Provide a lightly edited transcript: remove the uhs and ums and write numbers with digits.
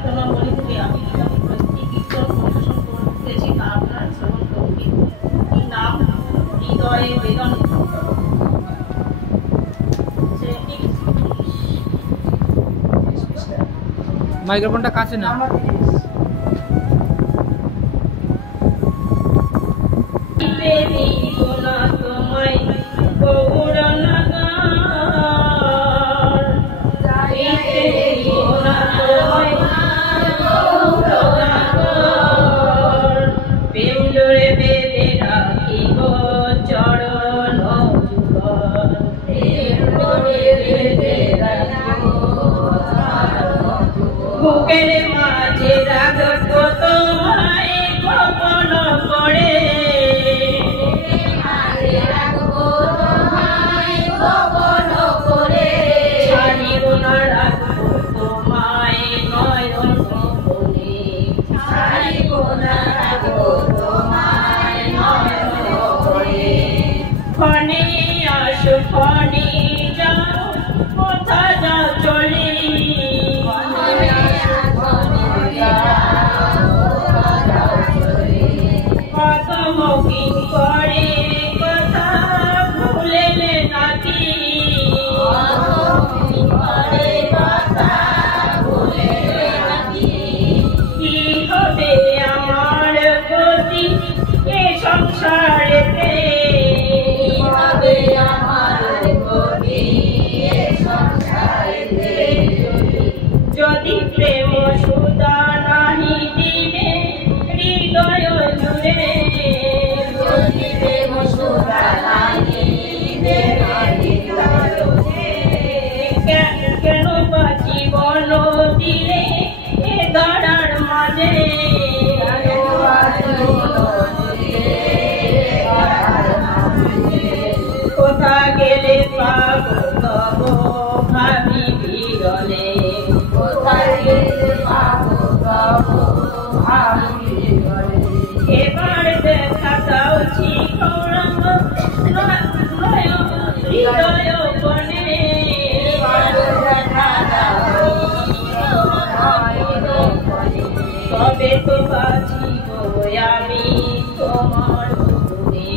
কীর্তনা বলি থেকে আমি কীভাবে কীর্তন পরিবেশন করতেছি তা আপনারা শ্রবণ করুন। এই নাম হৃদয়ে বেদন মাইক্রোফোনটা কাছে না। বুকের মাঝে রাখবো তোমায় গোপন করে, ছাড়িব না রাখবো তোমায় নয়ন কোণে, ক্ষণে আসো ক্ষণে যাও কোথা যাও চলে, করে কথা ভুলেলে নাকি, কি হবে আমার গতি এ সংসারেতে, যদি প্রেম সুধা নাহি দিবে হৃদয় জুড়ে, কেন বা জীবন দিলে এ ধরার মাঝে, কোথা গেলে পাবো তব ভাবি বিরলে, এবার দেখা দাও গৌরঙ্গ হৃদয় বনে, তবে তো বাঁচিব আমি তোমার গুণে,